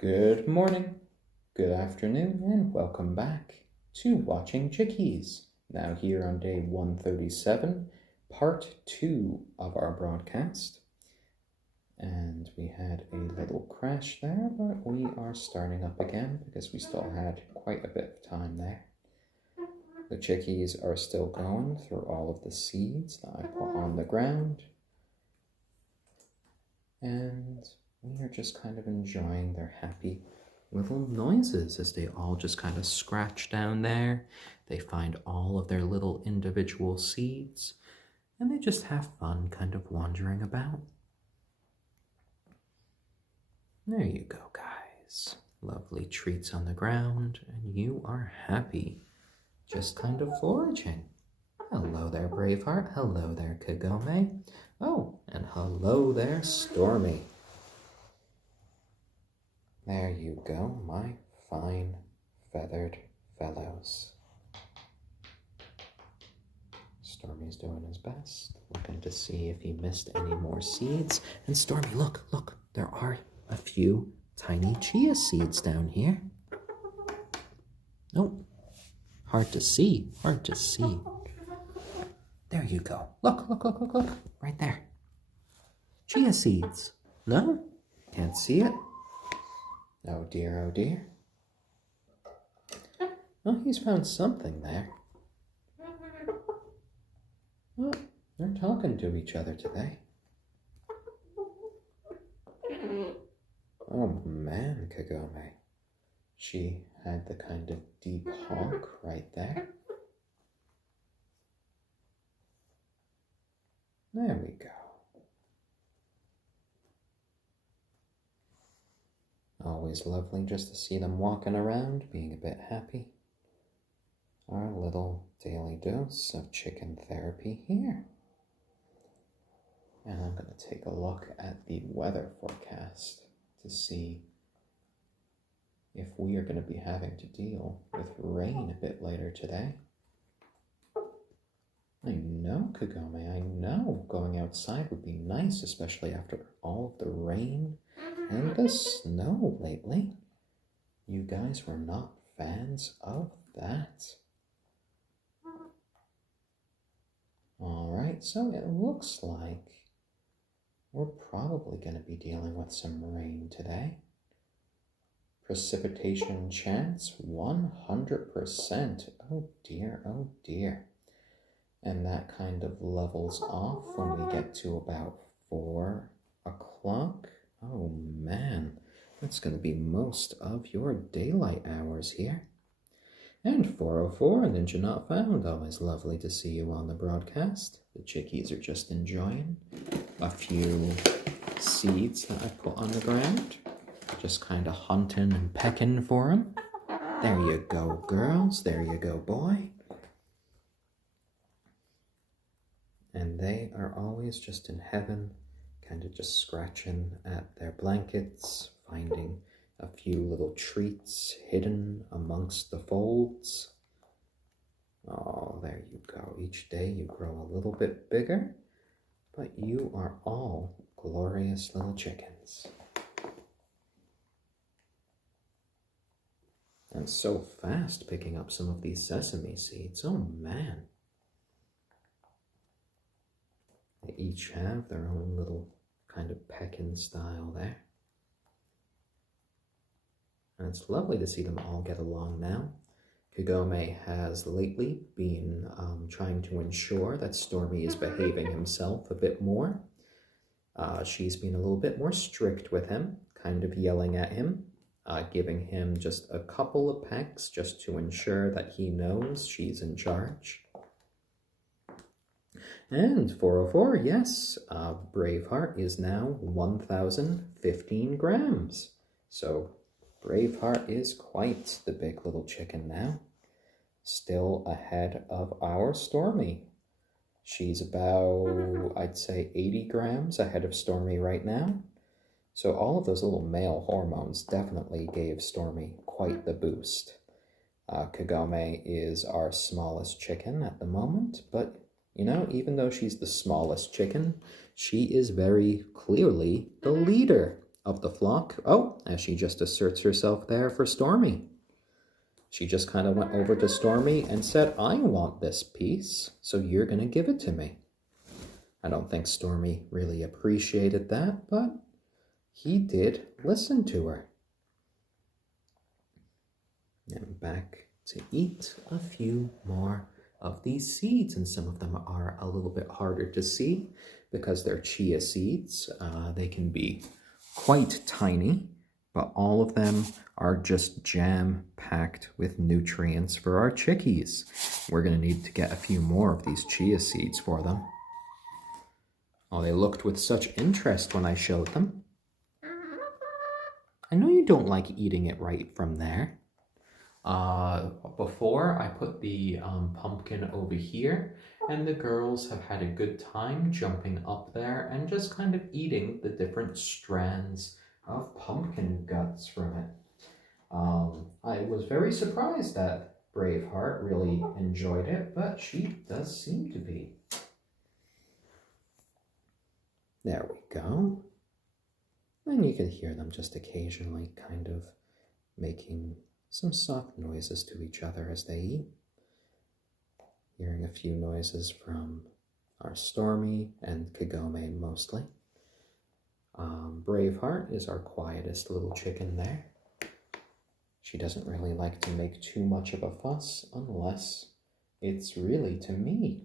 Good morning, good afternoon, and welcome back to Watching Chickies. Now here on day 137, part 2 of our broadcast. And we had a little crash there, but we are starting up again because we still had quite a bit of time there. The chickies are still going through all of the seeds that I put on the ground. And we are just kind of enjoying their happy little noises as they all just kind of scratch down there. They find all of their little individual seeds and they just have fun kind of wandering about. There you go, guys. Lovely treats on the ground and you are happy, just kind of foraging. Hello there, Braveheart. Hello there, Kagome. Oh, and hello there, Stormy. There you go, my fine feathered fellows. Stormy's doing his best, looking to see if he missed any more seeds. And Stormy, look, there are a few tiny chia seeds down here. Oh, hard to see. There you go. Look, right there. Chia seeds. No? Can't see it? Oh dear. Oh, he's found something there. Oh, they're talking to each other today. Oh man, Kagome. She had the kind of deep honk right there. There we go. Always lovely just to see them walking around, being a bit happy. Our little daily dose of chicken therapy here. And I'm going to take a look at the weather forecast to see if we are going to be having to deal with rain a bit later today. I know, Kagome, I know. Going outside would be nice, especially after all of the rain and the snow lately. You guys were not fans of that. Alright, so it looks like we're probably going to be dealing with some rain today. Precipitation chance, 100%. Oh dear. And that kind of levels off when we get to about 4 o'clock. Oh man, that's going to be most of your daylight hours here. And 4:04, Ninja Not Found. Always lovely to see you on the broadcast. The chickies are just enjoying a few seeds that I put on the ground. Just kind of hunting and pecking for them. There you go, girls. There you go, boy. And they are always just in heaven, kind of just scratching at their blankets, finding a few little treats hidden amongst the folds. Oh, there you go. Each day you grow a little bit bigger, but you are all glorious little chickens. And so fast picking up some of these sesame seeds. Oh man. They each have their own little kind of pecking style there. And it's lovely to see them all get along now. Kagome has lately been trying to ensure that Stormy is behaving himself a bit more. She's been a little bit more strict with him, kind of yelling at him, giving him just a couple of pecks just to ensure that he knows she's in charge. And 4:04, yes, Braveheart is now 1,015 grams. So Braveheart is quite the big little chicken now. Still ahead of our Stormy. She's about, I'd say, 80 grams ahead of Stormy right now. So all of those little male hormones definitely gave Stormy quite the boost. Kagome is our smallest chicken at the moment, but you know, even though she's the smallest chicken, she is very clearly the leader. of the flock. Oh, as she just asserts herself there for Stormy. She just kind of went over to Stormy and said, I want this piece, so you're going to give it to me. I don't think Stormy really appreciated that, but he did listen to her. And back to eat a few more of these seeds, and some of them are a little bit harder to see because they're chia seeds. They can be quite tiny, but all of them are just jam-packed with nutrients for our chickies. We're going to need to get a few more of these chia seeds for them. Oh, they looked with such interest when I showed them. I know you don't like eating it right from there. Before I put the pumpkin over here, and the girls have had a good time jumping up there and just kind of eating the different strands of pumpkin guts from it. I was very surprised that Braveheart really enjoyed it, but she does seem to be. There we go. And you can hear them just occasionally kind of making some soft noises to each other as they eat. Hearing a few noises from our Stormy and Kagome mostly. Braveheart is our quietest little chicken there. She doesn't really like to make too much of a fuss unless it's really to me.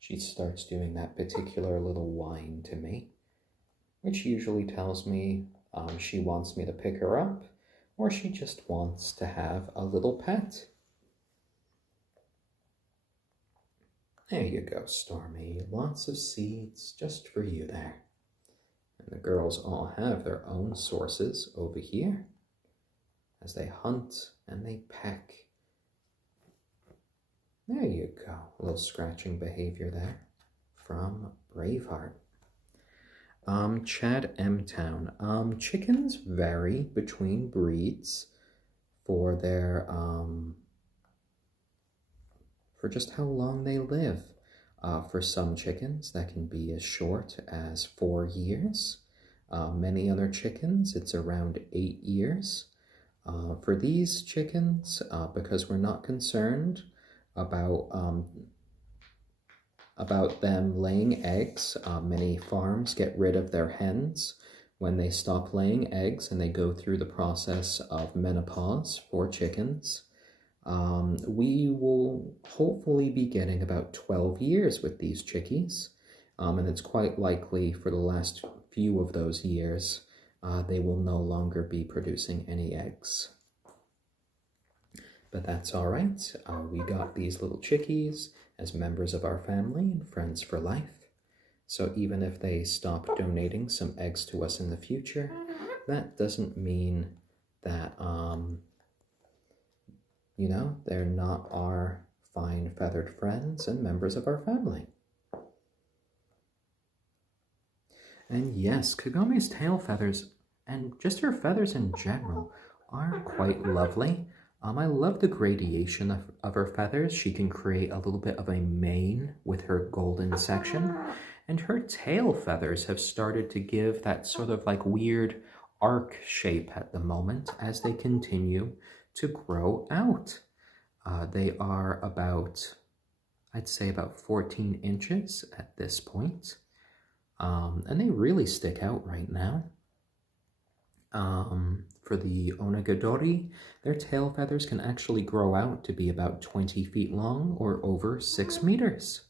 She starts doing that particular little whine to me, which usually tells me she wants me to pick her up, or she just wants to have a little pet. There you go, Stormy. Lots of seeds just for you there. And the girls all have their own sources over here as they hunt and they peck. There you go. A little scratching behavior there from Braveheart. Chad M. Town. Chickens vary between breeds for their, for just how long they live. For some chickens, that can be as short as 4 years. Many other chickens, it's around 8 years. For these chickens, because we're not concerned about them laying eggs, many farms get rid of their hens when they stop laying eggs and they go through the process of menopause for chickens. We will hopefully be getting about 12 years with these chickies, and it's quite likely for the last few of those years they will no longer be producing any eggs. But that's all right. We got these little chickies as members of our family and friends for life. So even if they stop donating some eggs to us in the future, that doesn't mean that, you know, they're not our fine feathered friends and members of our family. And yes, Kagome's tail feathers, and just her feathers in general, are quite lovely. I love the gradation of her feathers. She can create a little bit of a mane with her golden section. And her tail feathers have started to give that sort of like weird arc shape at the moment as they continue to grow out. They are about, I'd say about 14 inches at this point. And they really stick out right now. For the onagadori, their tail feathers can actually grow out to be about 20 feet long or over 6 meters.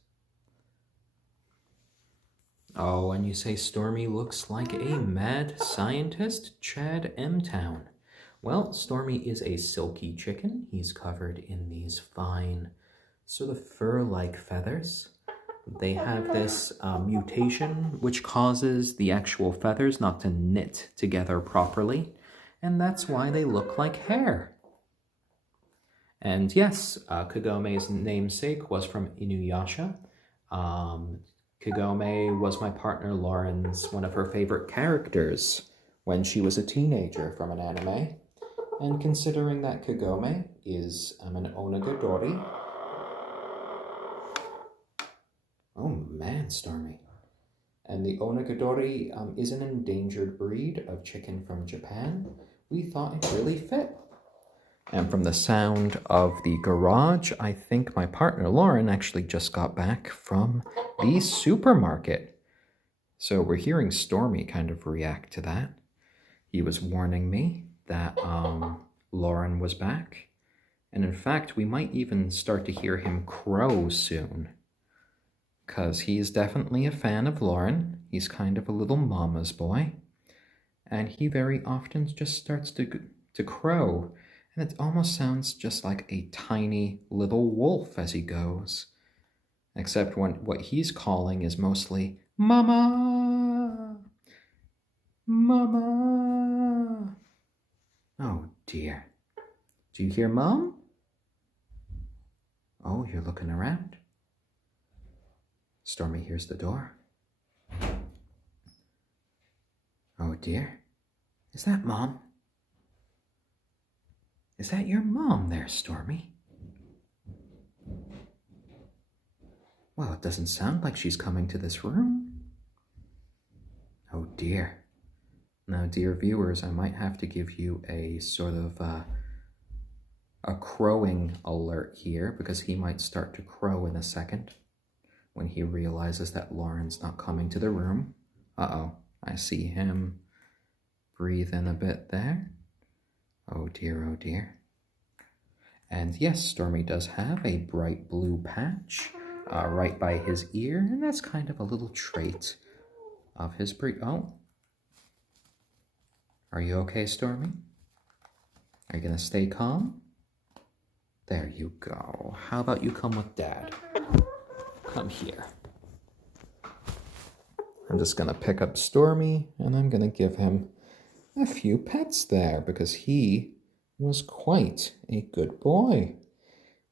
Oh, and you say Stormy looks like a mad scientist, Chad M. Town. Well, Stormy is a silky chicken. He's covered in these fine, sort of fur-like feathers. They have this mutation which causes the actual feathers not to knit together properly, and that's why they look like hair. And yes, Kagome's namesake was from Inuyasha. Kagome was my partner Lauren's one of her favorite characters when she was a teenager from an anime. And considering that Kagome is an onagadori. Oh man, Stormy. And the onagadori is an endangered breed of chicken from Japan. We thought it really fit. And from the sound of the garage, I think my partner Lauren actually just got back from the supermarket. So we're hearing Stormy kind of react to that. He was warning me that Lauren was back. And in fact, we might even start to hear him crow soon. Because he's definitely a fan of Lauren. He's kind of a little mama's boy. And he very often just starts to crow. And it almost sounds just like a tiny little wolf as he goes. Except when what he's calling is mostly, Mama! Mama! Oh dear. Do you hear Mom? Oh, you're looking around. Stormy hears the door. Oh dear. Is that Mom? Is that your mom there, Stormy? Well, it doesn't sound like she's coming to this room. Oh dear. Now, dear viewers, I might have to give you a sort of a crowing alert here, because he might start to crow in a second when he realizes that Lauren's not coming to the room. Uh-oh, I see him breathe in a bit there. Oh dear, oh dear. And yes, Stormy does have a bright blue patch right by his ear, and that's kind of a little trait of his breed. Oh. Are you okay, Stormy? Are you going to stay calm? There you go. How about you come with Dad? Come here. I'm just going to pick up Stormy, and I'm going to give him a few pets there, because he was quite a good boy.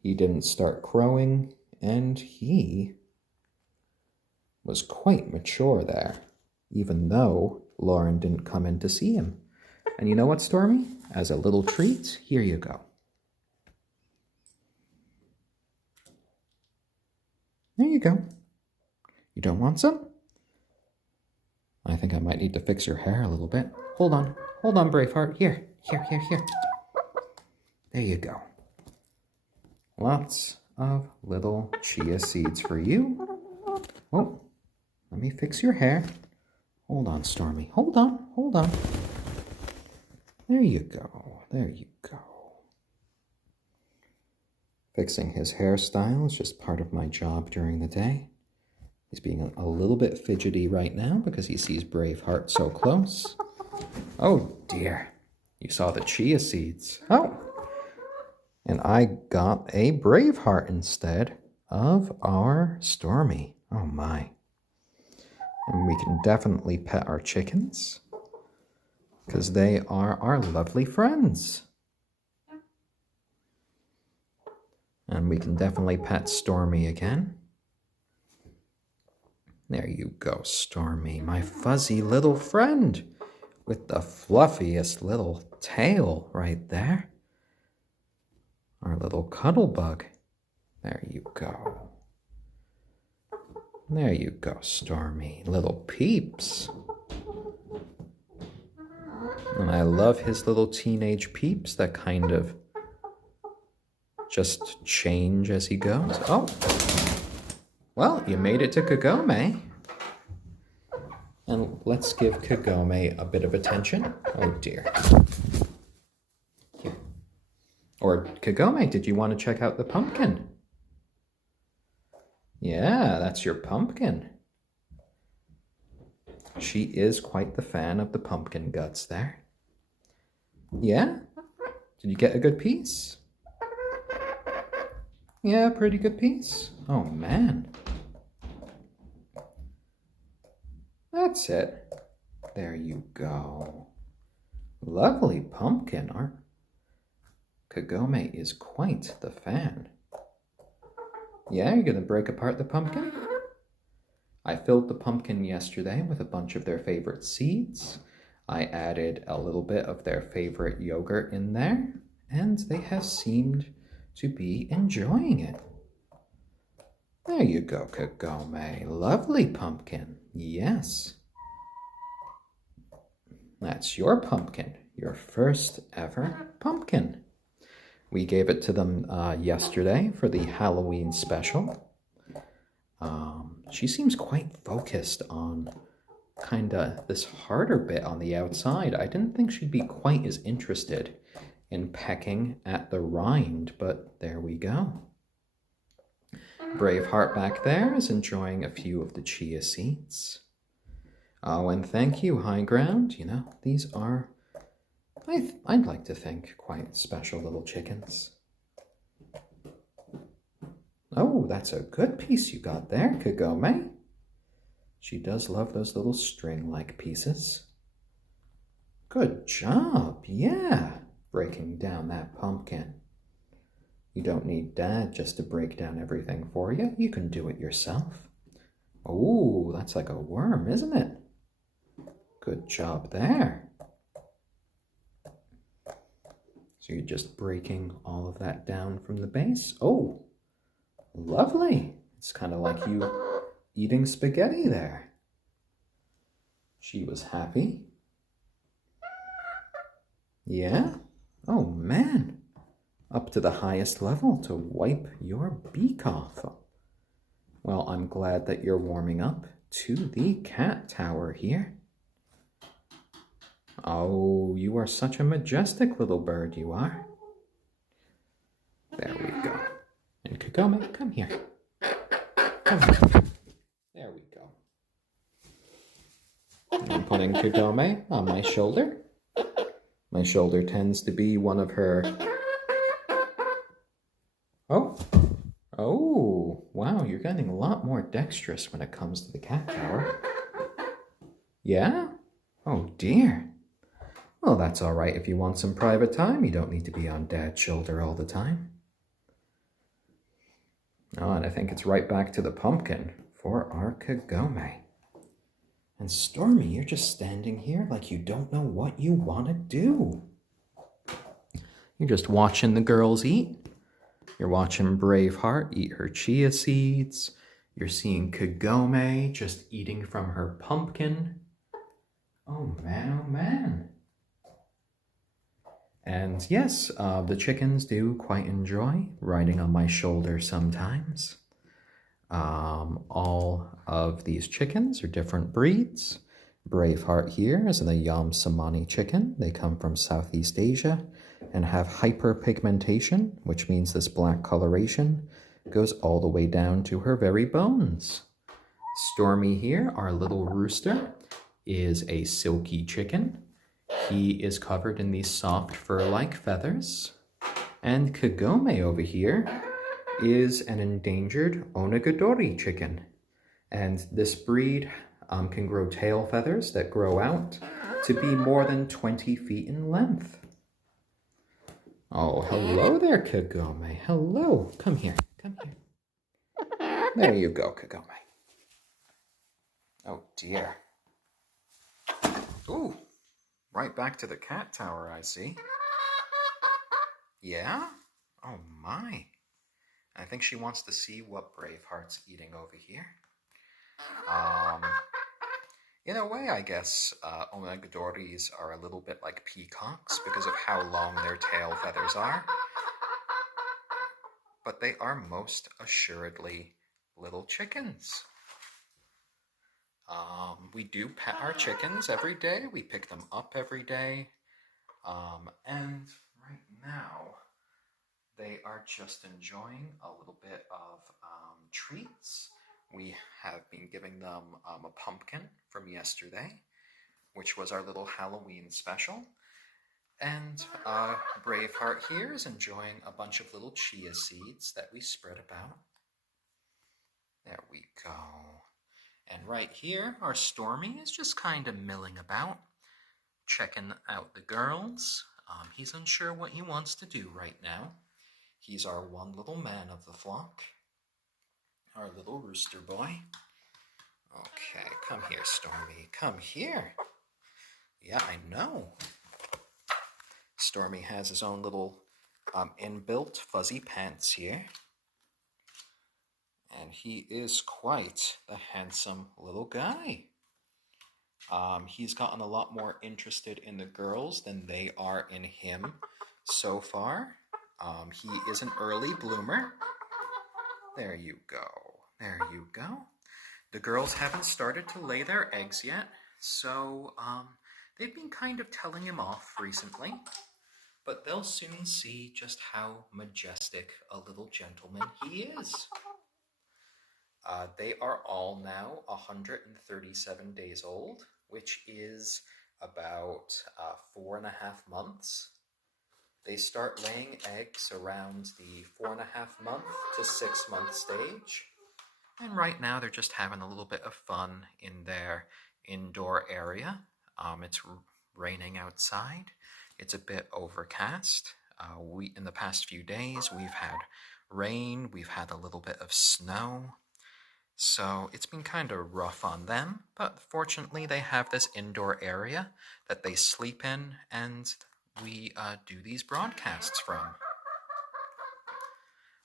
He didn't start crowing, and he was quite mature there, even though Lauren didn't come in to see him. And you know what, Stormy? As a little treat, here you go. There you go. You don't want some? I think I might need to fix your hair a little bit. Hold on, Braveheart. Here. There you go. Lots of little chia seeds for you. Oh, let me fix your hair. Hold on, Stormy. Hold on. There you go. Fixing his hairstyle is just part of my job during the day. He's being a little bit fidgety right now because he sees Braveheart so close. Oh dear, you saw the chia seeds. Oh, and I got a Braveheart instead of our Stormy. Oh my. And we can definitely pet our chickens because they are our lovely friends. And we can definitely pet Stormy again. There you go, Stormy, my fuzzy little friend with the fluffiest little tail right there. Our little cuddle bug. There you go. There you go, Stormy, little peeps. And I love his little teenage peeps that kind of just change as he goes. Oh, well, you made it to Kagome. And let's give Kagome a bit of attention. Oh dear. Here. Or Kagome, did you want to check out the pumpkin? Yeah, that's your pumpkin. She is quite the fan of the pumpkin guts there. Yeah? Did you get a good piece? Yeah, pretty good piece. Oh man. That's it. There you go. Lovely pumpkin, aren't Kagome is quite the fan. Yeah, you're gonna break apart the pumpkin? I filled the pumpkin yesterday with a bunch of their favorite seeds. I added a little bit of their favorite yogurt in there, and they have seemed to be enjoying it. There you go, Kagome. Lovely pumpkin. Yes. That's your pumpkin. Your first ever pumpkin. We gave it to them yesterday for the Halloween special. She seems quite focused on kind of this harder bit on the outside. I didn't think she'd be quite as interested in pecking at the rind, but there we go. Braveheart back there is enjoying a few of the chia seeds. Oh, and thank you, High Ground. You know, these are, I'd like to think, quite special little chickens. Oh, that's a good piece you got there, Kagome. She does love those little string-like pieces. Good job, yeah, breaking down that pumpkin. You don't need Dad just to break down everything for you. You can do it yourself. Oh, that's like a worm, isn't it? Good job there. So you're just breaking all of that down from the base. Oh, lovely. It's kind of like you eating spaghetti there. She was happy. Yeah? Oh, man. Up to the highest level to wipe your beak off. Well, I'm glad that you're warming up to the cat tower here. Oh, you are such a majestic little bird, you are. There we go. And Kagome, come here. Come here. There we go. I'm putting Kagome on my shoulder. My shoulder tends to be one of her... Oh, wow, you're getting a lot more dexterous when it comes to the cat tower. Yeah? Oh, dear. Well, that's all right if you want some private time. You don't need to be on Dad's shoulder all the time. Oh, and I think it's right back to the pumpkin for our Kagome. And Stormy, you're just standing here like you don't know what you want to do. You're just watching the girls eat. You're watching Braveheart eat her chia seeds. You're seeing Kagome just eating from her pumpkin. Oh man, oh man. And yes, the chickens do quite enjoy riding on my shoulder sometimes. All of these chickens are different breeds. Braveheart here is an ayam cemeni chicken. They come from Southeast Asia and have hyperpigmentation, which means this black coloration goes all the way down to her very bones. Stormy here, our little rooster, is a silkie chicken. He is covered in these soft fur-like feathers. And Kagome over here is an endangered onagadori chicken. And this breed can grow tail feathers that grow out to be more than 20 feet in length. Oh, hello there, Kagome. Hello. Come here. Come here. There you go, Kagome. Oh, dear. Ooh, right back to the cat tower, I see. Yeah? Oh, my. I think she wants to see what Braveheart's eating over here. In a way, I guess onagadoris are a little bit like peacocks because of how long their tail feathers are. But they are most assuredly little chickens. We do pet our chickens every day. We pick them up every day. And right now, they are just enjoying a little bit of treats. We have been giving them a pumpkin from yesterday, which was our little Halloween special. And Braveheart here is enjoying a bunch of little chia seeds that we spread about. There we go. And right here, our Stormy is just kind of milling about, checking out the girls. He's unsure what he wants to do right now. He's our one little man of the flock. Our little rooster boy. Okay, come here, Stormy. Come here. Yeah, I know. Stormy has his own little inbuilt fuzzy pants here. And he is quite the handsome little guy. He's gotten a lot more interested in the girls than they are in him so far. He is an early bloomer. There you go. There you go. The girls haven't started to lay their eggs yet, so they've been kind of telling him off recently. But they'll soon see just how majestic a little gentleman he is. They are all now 137 days old, which is about 4.5 months. They start laying eggs around the 4.5 month to 6 month stage. And right now they're just having a little bit of fun in their indoor area. It's raining outside. It's a bit overcast. In the past few days, we've had rain. We've had a little bit of snow. So it's been kind of rough on them, but fortunately they have this indoor area that they sleep in, and we do these broadcasts from.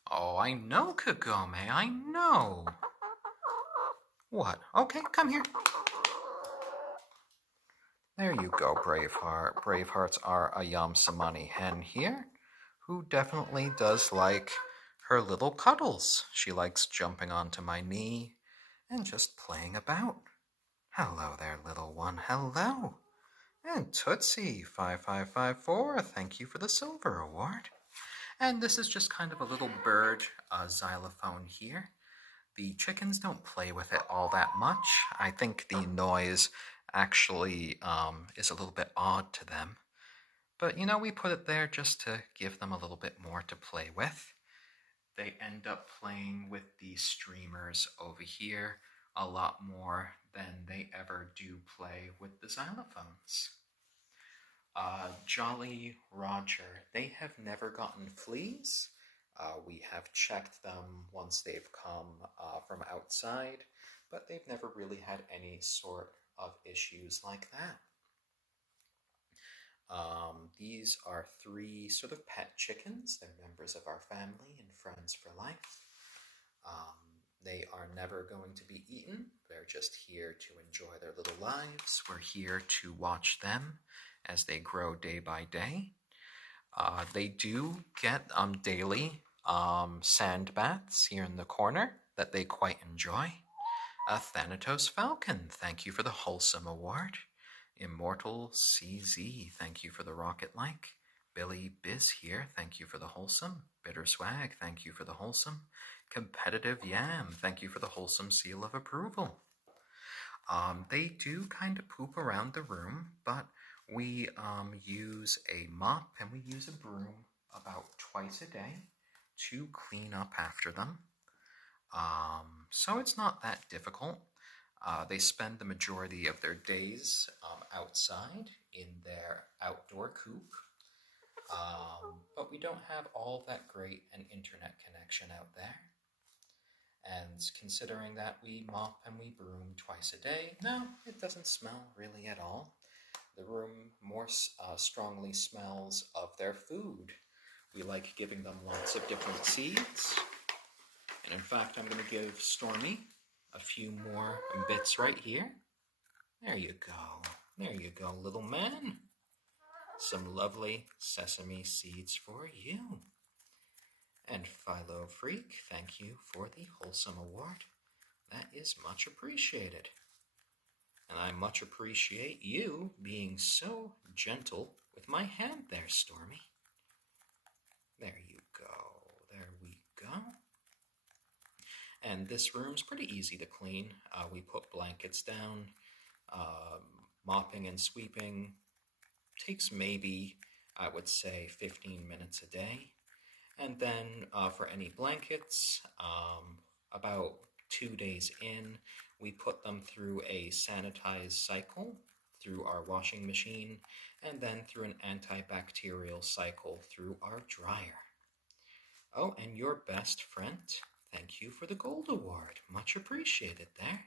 Oh, I know, Kagome, I know. What? Okay, come here. There you go, Braveheart. Braveheart's our ayam cemeni hen here, who definitely does like her little cuddles. She likes jumping onto my knee and just playing about. Hello there, little one. Hello. And Tootsie 5554, thank you for the silver award. And this is just kind of a little bird xylophone here. The chickens don't play with it all that much. I think the noise actually is a little bit odd to them. But, you know, we put it there just to give them a little bit more to play with. They end up playing with the streamers over here a lot more than they ever do play with the xylophones. Jolly Roger, they have never gotten fleas. We have checked them once they've come from outside, but they've never really had any sort of issues like that. These are 3 sort of pet chickens. They're members of our family and friends for life. They are never going to be eaten. They're just here to enjoy their little lives. We're here to watch them as they grow day by day. They do get daily sand baths here in the corner that they quite enjoy. Thanatos Falcon, thank you for the wholesome award. Immortal CZ, thank you for the rocket-like. Billy Biz here, thank you for the wholesome. Bitter Swag, thank you for the wholesome. Competitive Yam, thank you for the wholesome seal of approval. They do kind of poop around the room, but we use a mop and we use a broom about twice a day to clean up after them. So it's not that difficult. They spend the majority of their days outside in their outdoor coop. But we don't have all that great an internet connection out there. And considering that we mop and we broom twice a day, no, it doesn't smell really at all. The room more strongly smells of their food. We like giving them lots of different seeds. And in fact, I'm going to give Stormy a few more bits right here. There you go. There you go, little man. Some lovely sesame seeds for you. And Philo Freak, thank you for the wholesome award. That is much appreciated. And I much appreciate you being so gentle with my hand there, Stormy. There you go. There we go. And this room's pretty easy to clean. We put blankets down. Mopping and sweeping takes maybe, I would say, 15 minutes a day. And then for any blankets, about 2 days in, we put them through a sanitized cycle through our washing machine, and then through an antibacterial cycle through our dryer. Oh, and your best friend, thank you for the gold award. Much appreciated there.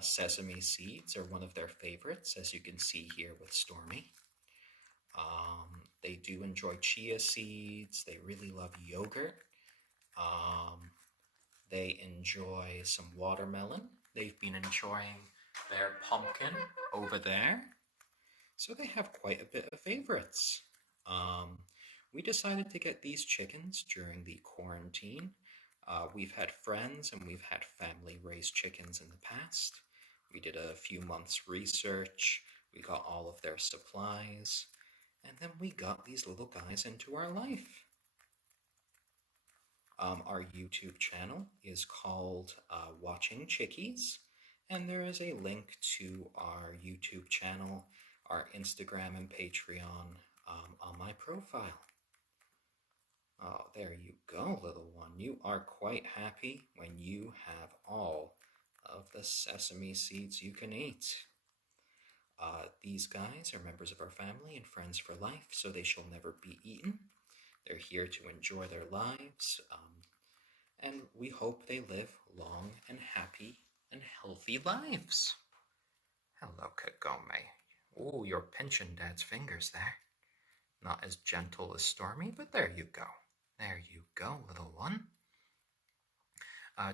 Sesame seeds are one of their favorites, as you can see here with Stormy. They do enjoy chia seeds. They really love yogurt. They enjoy some watermelon. They've been enjoying their pumpkin over there. So they have quite a bit of favorites. We decided to get these chickens during the quarantine. We've had friends and we've had family raise chickens in the past. We did a few months research. We got all of their supplies. And then we got these little guys into our life. Our YouTube channel is called Watching Chickies. And there is a link to our YouTube channel, our Instagram and Patreon on my profile. Oh, there you go, little one. You are quite happy when you have all of the sesame seeds you can eat. These guys are members of our family and friends for life, so they shall never be eaten. They're here to enjoy their lives, and we hope they live long and happy and healthy lives. Hello, Kagome. Oh, you're pinching Dad's fingers there. Not as gentle as Stormy, but there you go. There you go, little one.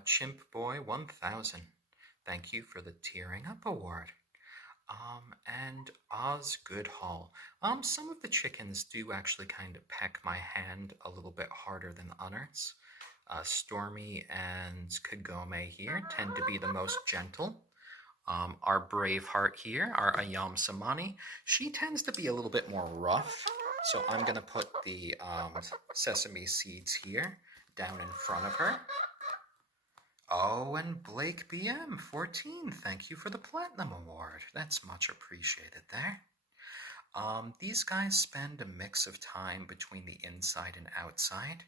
Chimp Boy 1000. Thank you for the Tearing Up Award. And Oz Goodhall. Some of the chickens do actually kind of peck my hand a little bit harder than others. Stormy and Kagome here tend to be the most gentle. Our Braveheart here, our ayam cemeni, she tends to be a little bit more rough. So I'm going to put the sesame seeds here down in front of her. Oh, and Blake BM 14, thank you for the Platinum Award. That's much appreciated there. These guys spend a mix of time between the inside and outside.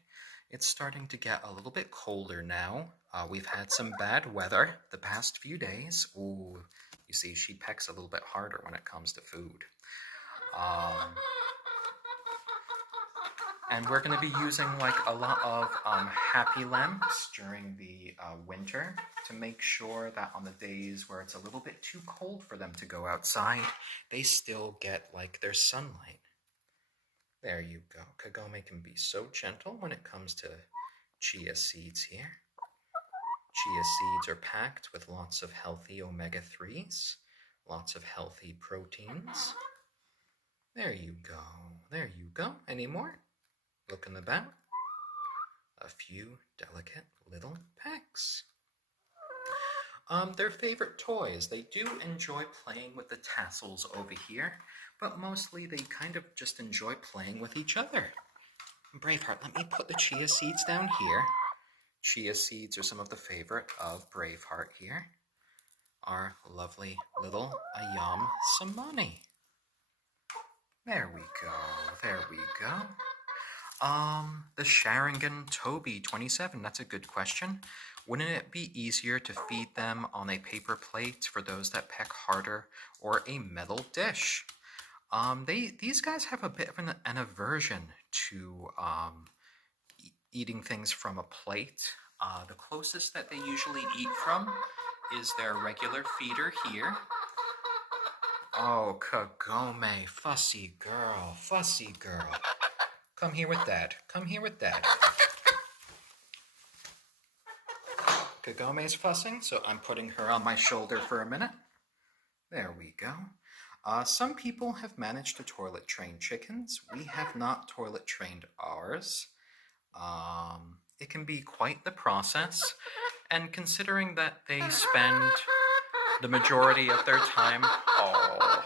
It's starting to get a little bit colder now. We've had some bad weather the past few days. Ooh, you see, she pecks a little bit harder when it comes to food. And we're going to be using like a lot of happy lamps during the winter to make sure that on the days where it's a little bit too cold for them to go outside, they still get like their sunlight. There you go. Kagome can be so gentle when it comes to chia seeds here. Chia seeds are packed with lots of healthy omega-3s, lots of healthy proteins. There you go. There you go. Any more? Looking about. A few delicate little pecks. Their favorite toys. They do enjoy playing with the tassels over here, but mostly they kind of just enjoy playing with each other. Braveheart, let me put the chia seeds down here. Chia seeds are some of the favorite of Braveheart here. Our lovely little ayam cemeni. There we go. There we go. The Sharingan Toby 27, that's a good question. Wouldn't it be easier to feed them on a paper plate for those that peck harder, or a metal dish? These guys have a bit of an aversion to eating things from a plate. The closest that they usually eat from is their regular feeder here. Oh, Kagome, fussy girl, fussy girl. Come here with Dad. Come here with Dad. Kagome's fussing, so I'm putting her on my shoulder for a minute. There we go. Some people have managed to toilet train chickens. We have not toilet trained ours. It can be quite the process, and considering that they spend the majority of their time... Oh...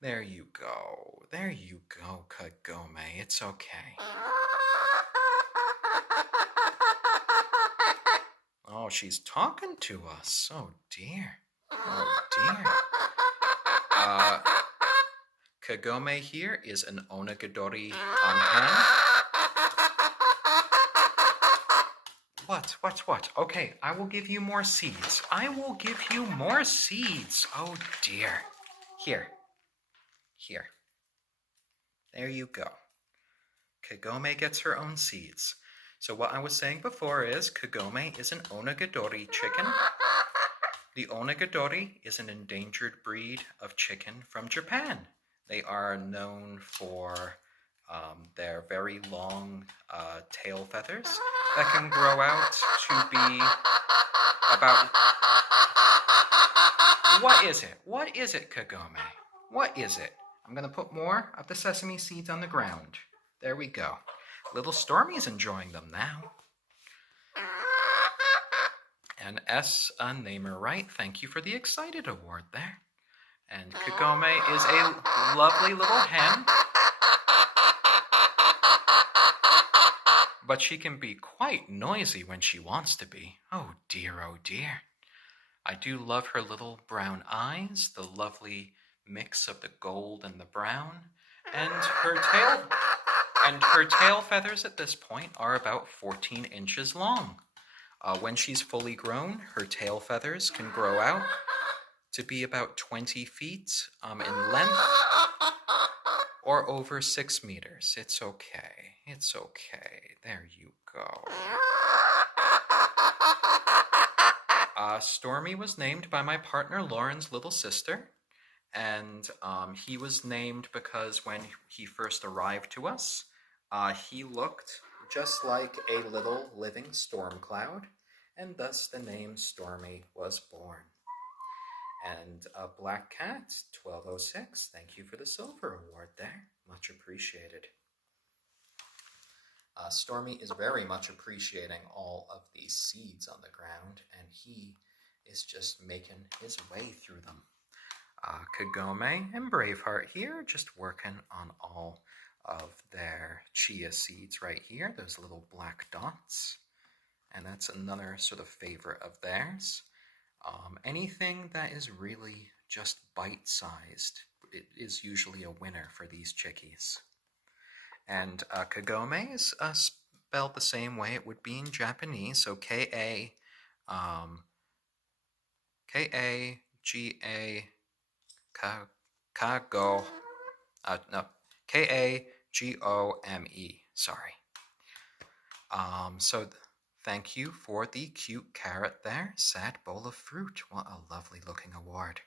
There you go. There you go, Kagome. It's okay. Oh, she's talking to us. Oh, dear. Oh, dear. Kagome here is an onagadori hen. What? Okay, I will give you more seeds. I will give you more seeds. Oh, dear. Here. There you go. Kagome gets her own seeds. So what I was saying before is Kagome is an onagadori chicken. The onagadori is an endangered breed of chicken from Japan. They are known for They're very long tail feathers that can grow out to be about... What is it? What is it, Kagome? What is it? I'm going to put more of the sesame seeds on the ground. There we go. Little Stormy's enjoying them now. And S. Namer Right, thank you for the excited award there. And Kagome is a lovely little hen. But she can be quite noisy when she wants to be. Oh dear, oh dear. I do love her little brown eyes, the lovely mix of the gold and the brown, and her tail feathers at this point are about 14 inches long. When she's fully grown, her tail feathers can grow out to be about 20 feet in length or over 6 meters. It's okay. It's okay. There you go. Stormy was named by my partner Lauren's little sister, and he was named because when he first arrived to us, he looked just like a little living storm cloud, and thus the name Stormy was born. And Black Cat 1206, thank you for the silver award there. Much appreciated. Stormy is very much appreciating all of these seeds on the ground, and he is just making his way through them. Kagome and Braveheart here, just working on all of their chia seeds right here, those little black dots. And that's another sort of favorite of theirs. Anything that is really just bite-sized, it is usually a winner for these chickies. And Kagome is spelled the same way it would be in Japanese, so K-A-G-A, Kago, no, K-A-G-O-M-E, sorry. So thank you for the cute carrot there, sad bowl of fruit. What a lovely looking award.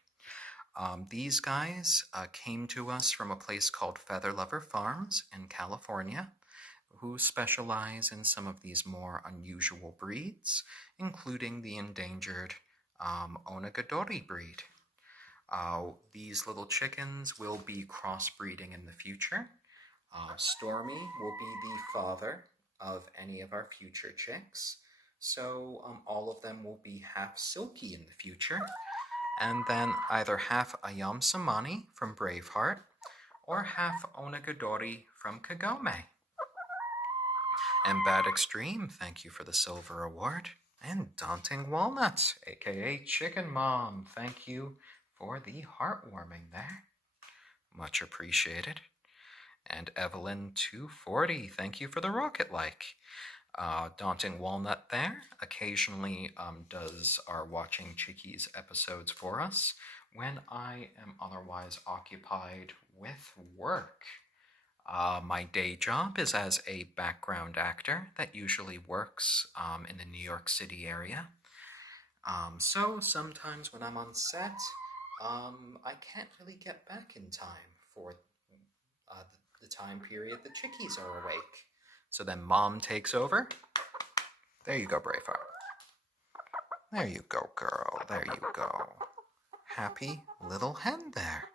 These guys came to us from a place called Feather Lover Farms in California, who specialize in some of these more unusual breeds, including the endangered onagadori breed. These little chickens will be crossbreeding in the future. Stormy will be the father of any of our future chicks, so all of them will be half silkie in the future, and then either half ayam cemeni from Braveheart or half onagadori from Kagome. And Bad Extreme, thank you for the silver award. And Daunting Walnuts, aka Chicken Mom, thank you for the heartwarming there. Much appreciated. And Evelyn 240, thank you for the rocket-like. Daunting Walnut there occasionally does our Watching Chickies episodes for us when I am otherwise occupied with work. My day job is as a background actor that usually works in the New York City area. So sometimes when I'm on set, I can't really get back in time for the time period the chickies are awake. So then Mom takes over. There you go, Braveheart. There you go, girl. There you go. Happy little hen there.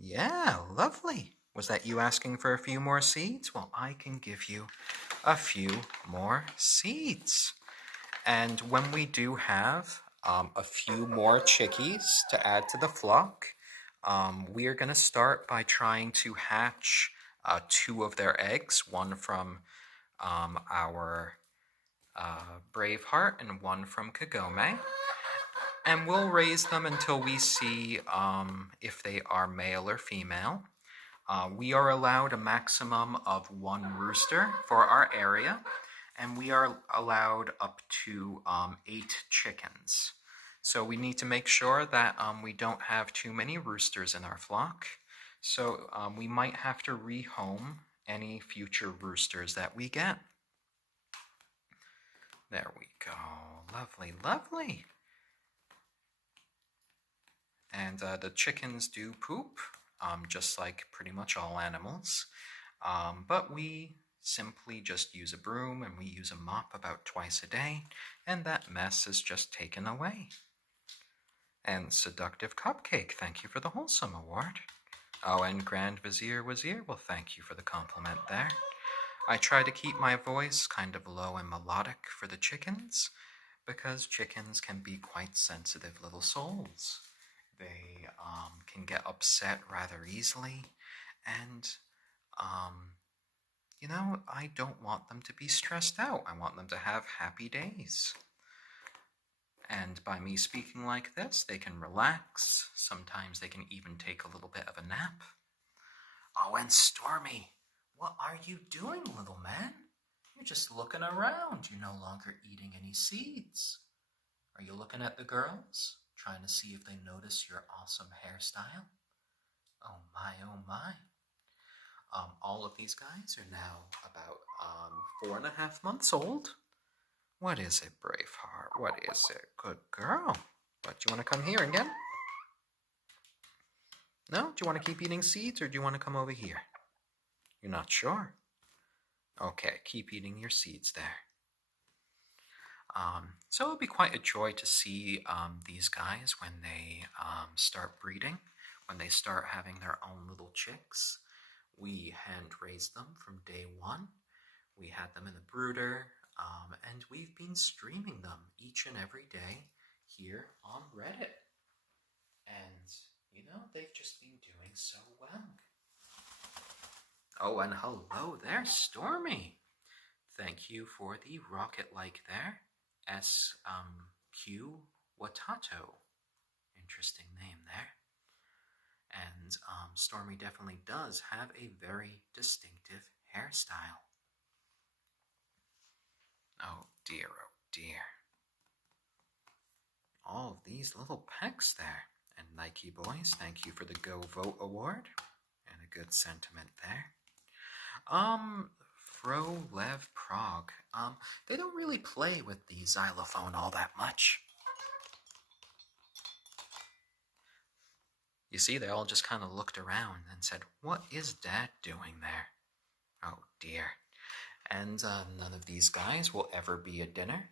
Yeah, lovely. Was that you asking for a few more seeds? Well, I can give you a few more seeds. And when we do have a few more chickies to add to the flock, we are going to start by trying to hatch 2 of their eggs, one from our Braveheart and one from Kagome. And we'll raise them until we see if they are male or female. We are allowed a maximum of 1 rooster for our area, and we are allowed up to 8 chickens. So we need to make sure that we don't have too many roosters in our flock. So we might have to rehome any future roosters that we get. There we go. Lovely, lovely. And the chickens do poop. just like pretty much all animals. But we simply just use a broom and we use a mop about twice a day, and that mess is just taken away. And Seductive Cupcake, thank you for the Wholesome Award. Oh, and Grand Vizier Wazir, well, thank you for the compliment there. I try to keep my voice kind of low and melodic for the chickens, because chickens can be quite sensitive little souls. They can get upset rather easily, and I don't want them to be stressed out. I want them to have happy days. And by me speaking like this, they can relax. Sometimes they can even take a little bit of a nap. Oh, and Stormy, what are you doing, little man? You're just looking around. You're no longer eating any seeds. Are you looking at the girls, trying to see if they notice your awesome hairstyle? Oh my, oh my. All of these guys are now about 4.5 months old. What is it, Braveheart? What is it? Good girl. What, do you want to come here again? No? Do you want to keep eating seeds, or do you want to come over here? You're not sure? Okay, keep eating your seeds there. So it'll be quite a joy to see these guys when they start breeding, when they start having their own little chicks. We hand raised them from day one. We had them in the brooder, and we've been streaming them each and every day here on Reddit. And, they've just been doing so well. Oh, and hello there, Stormy. Thank you for the rocket-like there. SQ Watato. Interesting name there. And Stormy definitely does have a very distinctive hairstyle. Oh dear, oh dear. All of these little pecks there. And Nike Boys, thank you for the Go Vote Award. And a good sentiment there. Fro Lev Prague. They don't really play with the xylophone all that much. You see, they all just kind of looked around and said, what is Dad doing there? Oh dear. And none of these guys will ever be at dinner.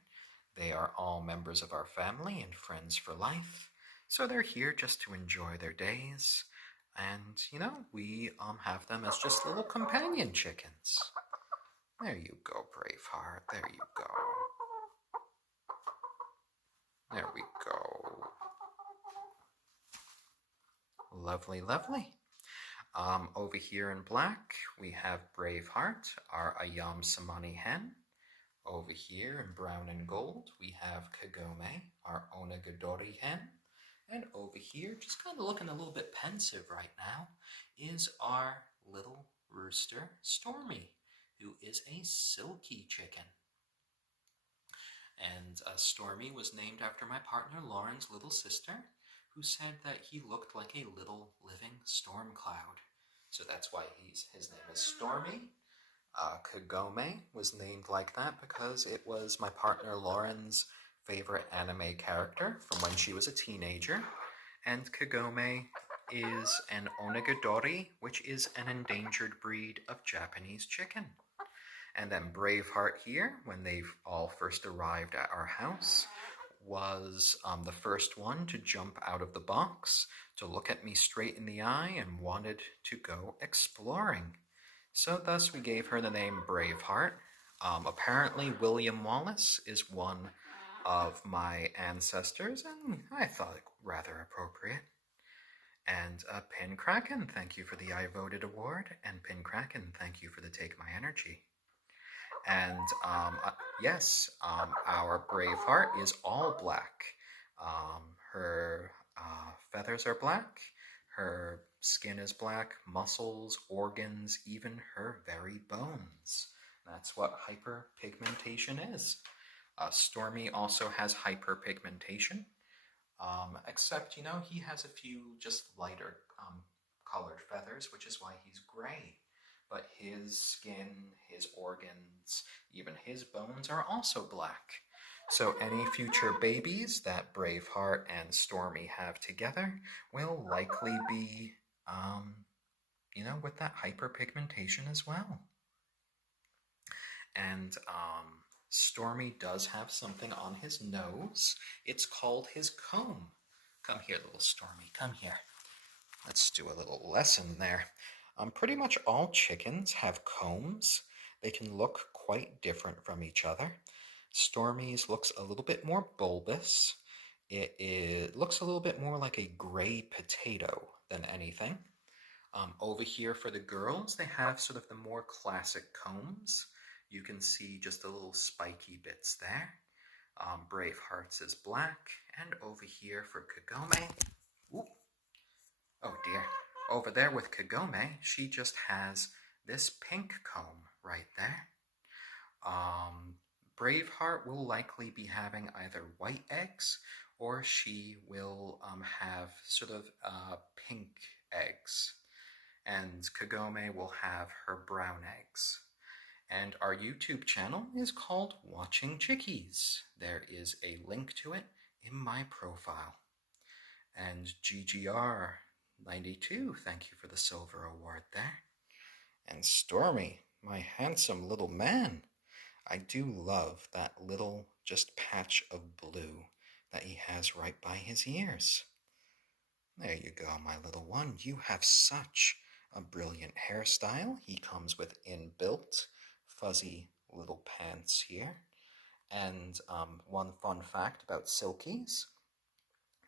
They are all members of our family and friends for life. So they're here just to enjoy their days. And, we have them as just little companion chickens. There you go, Braveheart. There you go. There we go. Lovely, lovely. Over here in black, we have Braveheart, our ayam cemeni hen. Over here in brown and gold, we have Kagome, our onagadori hen. And over here, just kind of looking a little bit pensive right now, is our little rooster, Stormy, who is a silkie chicken. And Stormy was named after my partner Lauren's little sister, who said that he looked like a little living storm cloud. So that's why his name is Stormy. Kagome was named like that because it was my partner Lauren's favorite anime character from when she was a teenager. And Kagome is an onagadori, which is an endangered breed of Japanese chicken. And then Braveheart here, when they all first arrived at our house, was the first one to jump out of the box, to look at me straight in the eye and wanted to go exploring. So thus we gave her the name Braveheart. Apparently William Wallace is one of my ancestors, and I thought it rather appropriate. And Pin Kraken, thank you for the I Voted Award, and Pin Kraken, thank you for the Take My Energy. And yes, our Braveheart is all black. Her feathers are black, her skin is black, muscles, organs, even her very bones. That's what hyperpigmentation is. Stormy also has hyperpigmentation, except, he has a few just lighter colored feathers, which is why he's gray. But his skin, his organs, even his bones are also black. So any future babies that Braveheart and Stormy have together will likely be with that hyperpigmentation as well. And Stormy does have something on his nose. It's called his comb. Come here, little Stormy, come here. Let's do a little lesson there. Pretty much all chickens have combs. They can look quite different from each other. Stormy's looks a little bit more bulbous. It looks a little bit more like a gray potato than anything. Over here for the girls, they have sort of the more classic combs. You can see just the little spiky bits there. Braveheart's is black, and over here for Kagome, ooh, oh dear, over there with Kagome, she just has this pink comb right there. Braveheart will likely be having either white eggs or she will have sort of pink eggs. And Kagome will have her brown eggs. And our YouTube channel is called Watching Chickies. There is a link to it in my profile. And GGR92, thank you for the silver award there. And Stormy, my handsome little man. I do love that little just patch of blue that he has right by his ears. There you go, my little one. You have such a brilliant hairstyle. He comes with inbuilt fuzzy little pants here. And one fun fact about silkies,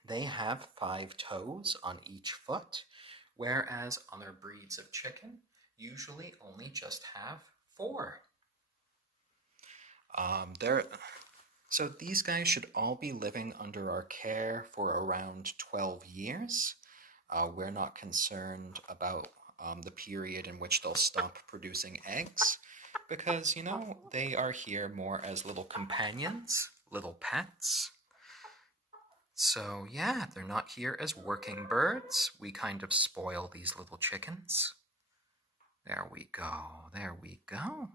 they have 5 toes on each foot, whereas other breeds of chicken usually only just have 4. So these guys should all be living under our care for around 12 years. We're not concerned about the period in which they'll stop producing eggs because, they are here more as little companions, little pets. So yeah, they're not here as working birds. We kind of spoil these little chickens. There we go, there we go.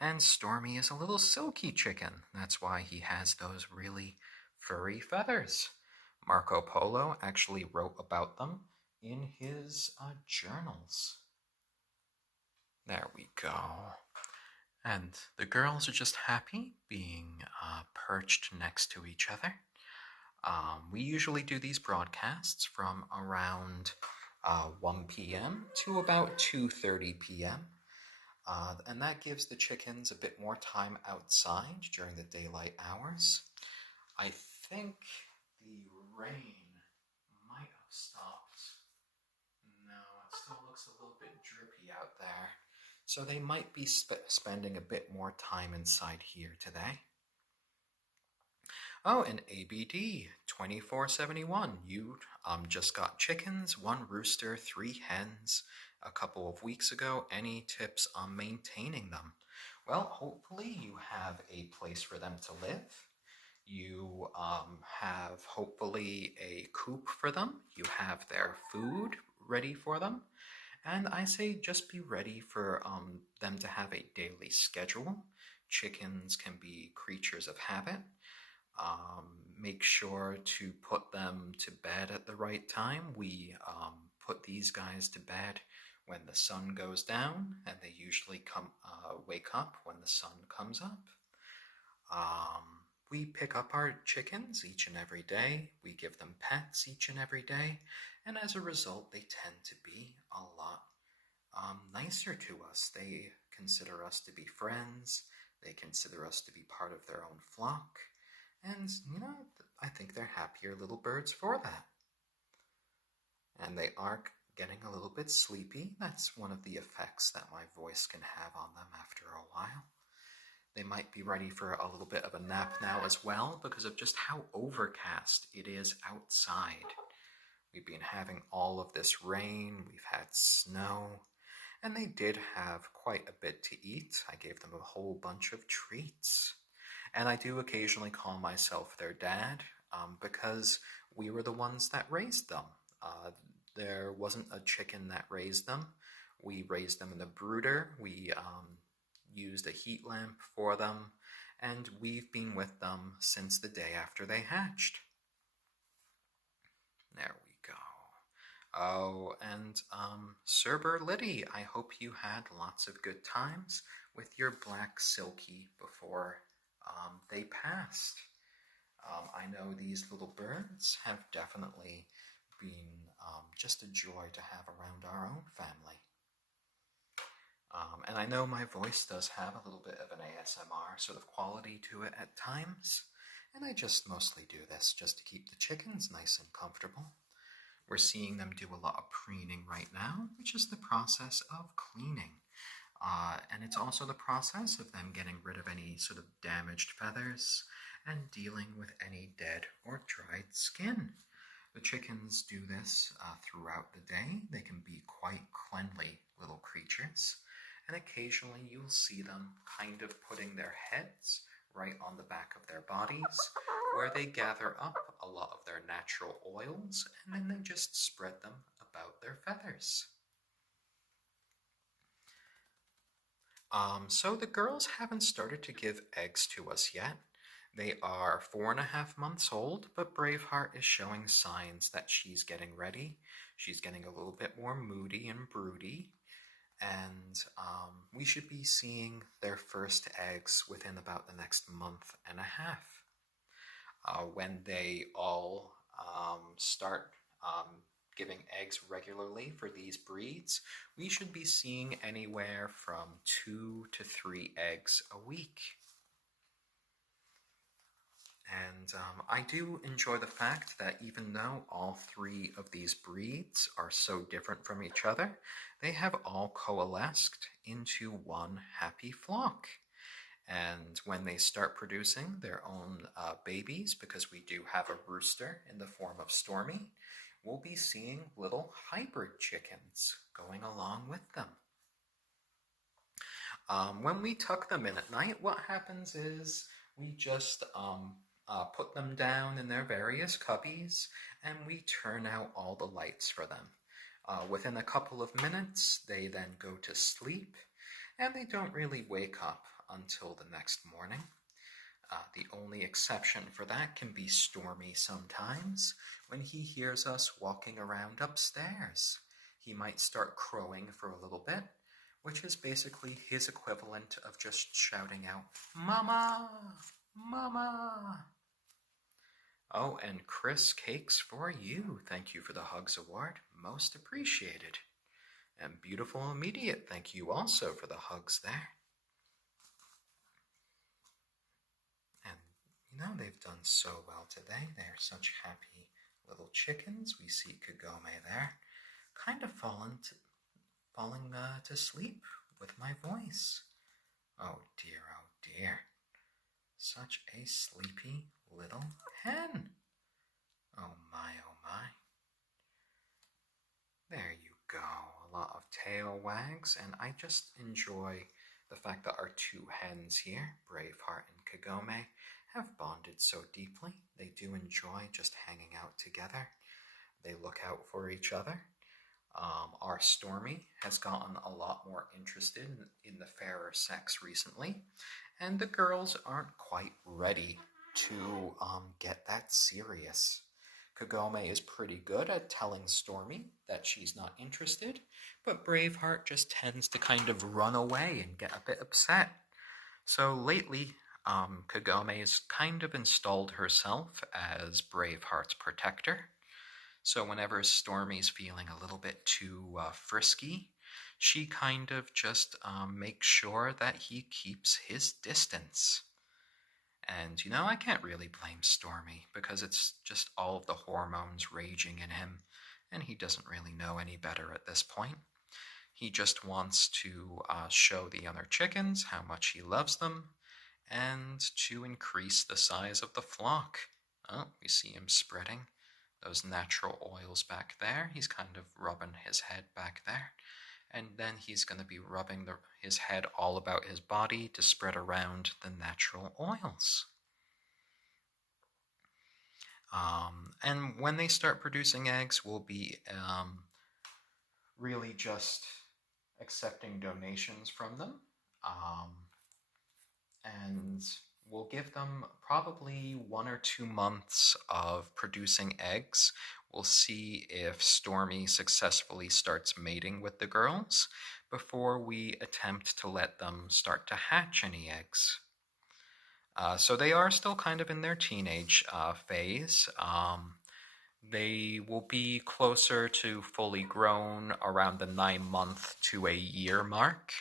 And Stormy is a little silky chicken. That's why he has those really furry feathers. Marco Polo actually wrote about them in his journals. There we go. And the girls are just happy being perched next to each other. We usually do these broadcasts from around 1 p.m. to about 2:30 p.m. And that gives the chickens a bit more time outside during the daylight hours. I think the rain might have stopped. No, it still looks a little bit drippy out there. So they might be spending a bit more time inside here today. Oh, and ABD 2471. You just got chickens, 1 rooster, 3 hens a couple of weeks ago. Any tips on maintaining them? Well, hopefully you have a place for them to live. You have hopefully a coop for them. You have their food ready for them. And I say just be ready for them to have a daily schedule. Chickens can be creatures of habit. Make sure to put them to bed at the right time. We put these guys to bed when the sun goes down, and they usually wake up when the sun comes up. We pick up our chickens each and every day. We give them pets each and every day, and as a result, they tend to be a lot nicer to us. They consider us to be friends. They consider us to be part of their own flock. And, I think they're happier little birds for that. And they are getting a little bit sleepy. That's one of the effects that my voice can have on them after a while. They might be ready for a little bit of a nap now as well because of just how overcast it is outside. We've been having all of this rain. We've had snow. And they did have quite a bit to eat. I gave them a whole bunch of treats. And I do occasionally call myself their dad because we were the ones that raised them. There wasn't a chicken that raised them. We raised them in the brooder. We used a heat lamp for them. And we've been with them since the day after they hatched. There we go. Oh, and Cerber Liddy, I hope you had lots of good times with your black silkie before they passed. I know these little birds have definitely been just a joy to have around our own family. And I know my voice does have a little bit of an ASMR sort of quality to it at times, and I just mostly do this just to keep the chickens nice and comfortable. We're seeing them do a lot of preening right now, which is the process of cleaning. And it's also the process of them getting rid of any sort of damaged feathers and dealing with any dead or dried skin. The chickens do this throughout the day. They can be quite cleanly little creatures, and occasionally you'll see them kind of putting their heads right on the back of their bodies, where they gather up a lot of their natural oils and then they just spread them about their feathers. So the girls haven't started to give eggs to us yet. They are 4.5 months old, but Braveheart is showing signs that she's getting ready. She's getting a little bit more moody and broody, and we should be seeing their first eggs within about the next month and a half. When they all start giving eggs regularly for these breeds, we should be seeing anywhere from 2 to 3 eggs a week. And I do enjoy the fact that even though all 3 of these breeds are so different from each other, they have all coalesced into one happy flock. And when they start producing their own babies, because we do have a rooster in the form of Stormy, we'll be seeing little hybrid chickens going along with them. When we tuck them in at night, what happens is we just put them down in their various cubbies and we turn out all the lights for them. Within a couple of minutes, they then go to sleep and they don't really wake up until the next morning. The only exception for that can be Stormy sometimes when he hears us walking around upstairs. He might start crowing for a little bit, which is basically his equivalent of just shouting out, "Mama! Mama!" Oh, and Chris, cakes for you. Thank you for the Hugs Award. Most appreciated. And Beautiful Immediate, thank you also for the hugs there. And, they've done so well today. They're such happy little chickens. We see Kagome there, kind of falling to sleep with my voice. Oh dear, oh dear. Such a sleepy little hen. Oh my, oh my. There you go. A lot of tail wags, and I just enjoy the fact that our 2 hens here, Braveheart and Kagome, have bonded so deeply. They do enjoy just hanging out together. They look out for each other. Our Stormy has gotten a lot more interested in the fairer sex recently, and the girls aren't quite ready to get that serious. Kagome is pretty good at telling Stormy that she's not interested, but Braveheart just tends to kind of run away and get a bit upset. So lately, Kagome has kind of installed herself as Braveheart's protector. So whenever Stormy's feeling a little bit too frisky, she kind of just makes sure that he keeps his distance. And, I can't really blame Stormy because it's just all of the hormones raging in him, and he doesn't really know any better at this point. He just wants to show the other chickens how much he loves them and to increase the size of the flock. Oh, we see him spreading those natural oils back there. He's kind of rubbing his head back there. And then he's going to be rubbing his head all about his body to spread around the natural oils. And when they start producing eggs, we'll be really just accepting donations from them. And we'll give them probably 1 or 2 months of producing eggs. We'll see if Stormy successfully starts mating with the girls before we attempt to let them start to hatch any eggs. So they are still kind of in their teenage phase. They will be closer to fully grown around the 9-month to a year mark.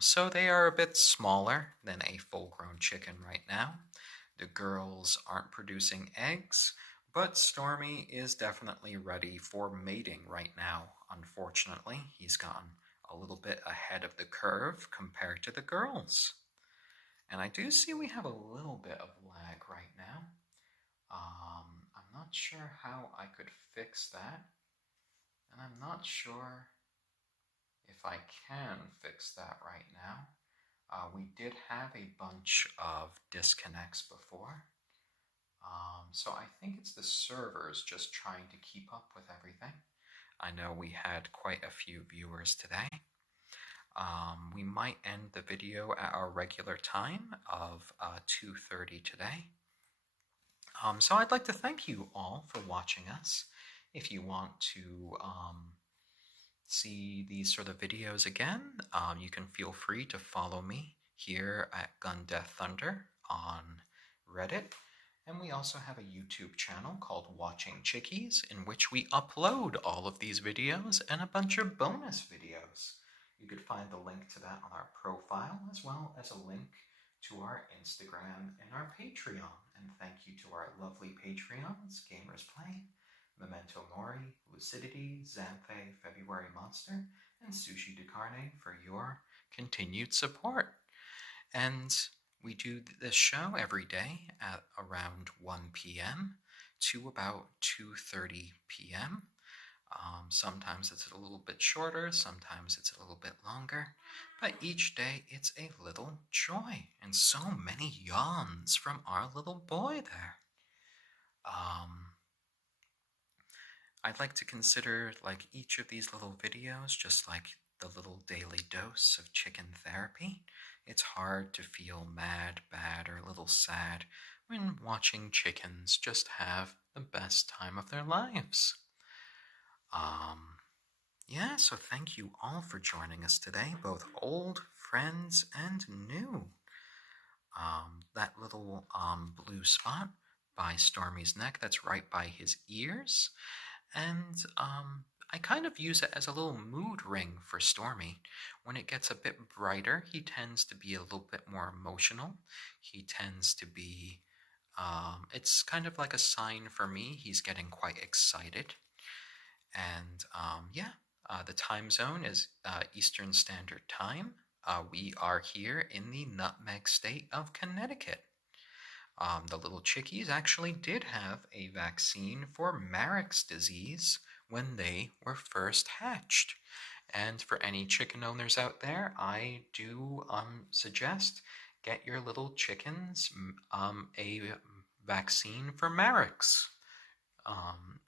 So they are a bit smaller than a full-grown chicken right now. The girls aren't producing eggs, but Stormy is definitely ready for mating right now. Unfortunately, he's gotten a little bit ahead of the curve compared to the girls. And I do see we have a little bit of lag right now. I'm not sure how I could fix that. And I'm not sure if I can fix that right now. We did have a bunch of disconnects before. So I think it's the servers just trying to keep up with everything. I know we had quite a few viewers today. We might end the video at our regular time of 2:30 today. So I'd like to thank you all for watching us. If you want to see these sort of videos again, you can feel free to follow me here at Gun Death Thunder on Reddit. And we also have a YouTube channel called Watching Chickies, in which we upload all of these videos and a bunch of bonus videos. You could find the link to that on our profile, as well as a link to our Instagram and our Patreon. And thank you to our lovely Patreons, Gamers Play, Memento Mori, Lucidity, Xanthe, February Monster, and Sushi de Carne for your continued support. And we do this show every day at around 1 p.m. to about 2:30 p.m. Sometimes it's a little bit shorter, sometimes it's a little bit longer, but each day it's a little joy. And so many yawns from our little boy there. I'd like to consider like each of these little videos just like the little daily dose of chicken therapy. It's hard to feel mad, bad, or a little sad when watching chickens just have the best time of their lives. Yeah, so thank you all for joining us today, both old friends and new. That little blue spot by Stormy's neck, that's right by his ears. And I kind of use it as a little mood ring for Stormy. When it gets a bit brighter, he tends to be a little bit more emotional. He tends to be, it's kind of like a sign for me. He's getting quite excited. And the time zone is Eastern Standard Time. We are here in the Nutmeg State of Connecticut. The little chickies actually did have a vaccine for Marek's disease when they were first hatched. And for any chicken owners out there, I do suggest get your little chickens a vaccine for Marek's.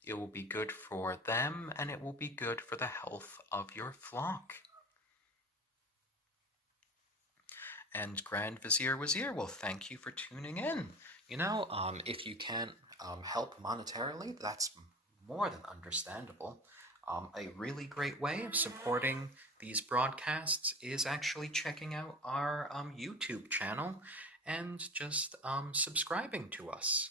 It will be good for them, and it will be good for the health of your flock. And Grand Vizier Wazir, well, thank you for tuning in. You know, if you can't help monetarily, that's more than understandable. A really great way of supporting these broadcasts is actually checking out our YouTube channel and just subscribing to us.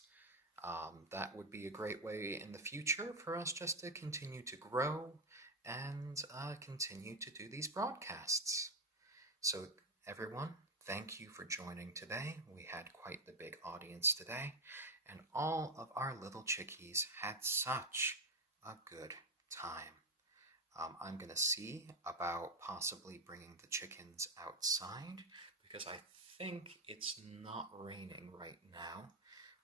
That would be a great way in the future for us just to continue to grow and continue to do these broadcasts. So, everyone, thank you for joining today. We had quite the big audience today, and all of our little chickies had such a good time. I'm going to see about possibly bringing the chickens outside because I think it's not raining right now.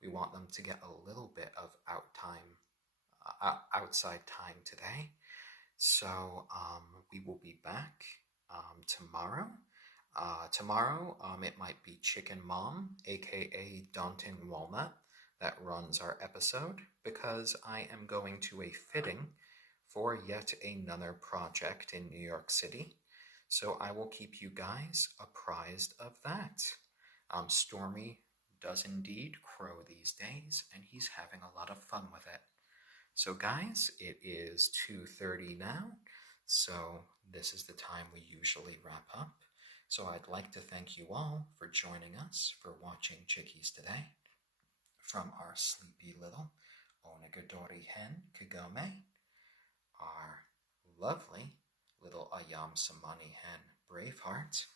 We want them to get a little bit of outside time today. So we will be back tomorrow. Tomorrow, it might be Chicken Mom, aka Daunting Walnut, that runs our episode because I am going to a fitting for yet another project in New York City. So I will keep you guys apprised of that. Stormy does indeed crow these days, and he's having a lot of fun with it. So guys, it is 2:30 now, so this is the time we usually wrap up. So I'd like to thank you all for joining us for watching Chickies today. From our sleepy little onagadori hen, Kagome, our lovely little ayam cemeni hen, Braveheart,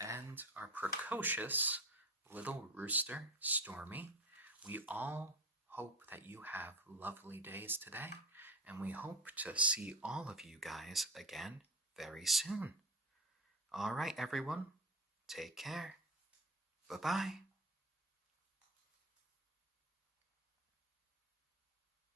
and our precocious little rooster, Stormy. We all hope that you have lovely days today, and we hope to see all of you guys again very soon. All right, everyone, take care. Bye-bye.